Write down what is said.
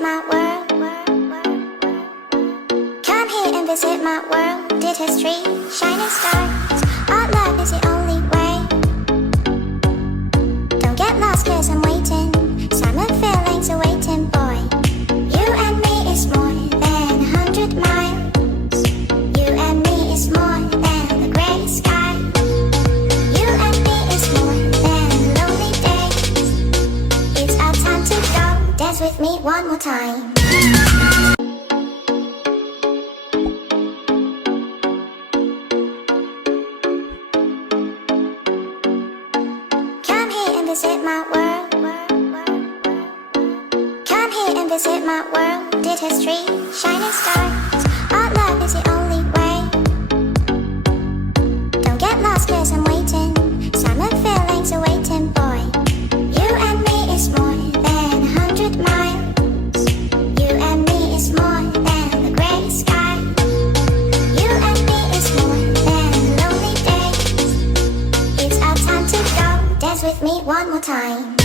my world. Come here and visit my world. Did history, shining stars. Our love is the only way. Don't get lost, cause I'm waiting. Summer feelings are waiting, boy. You and me is more than 100 miles. You and me is more than the gray sky. You and me is more than lonely days. It's our time to go. Dance with me one more time. Come here and visit my world. Come here and visit my world. Did history, shining stars. Our love is the only way. Don't get lost, cause I'm waiting. Summer feelings are waiting, boy. You and me is more than 100 miles. You and me is more than the gray sky. You and me is more than lonely days. It's our time to go. Dance with me one more time.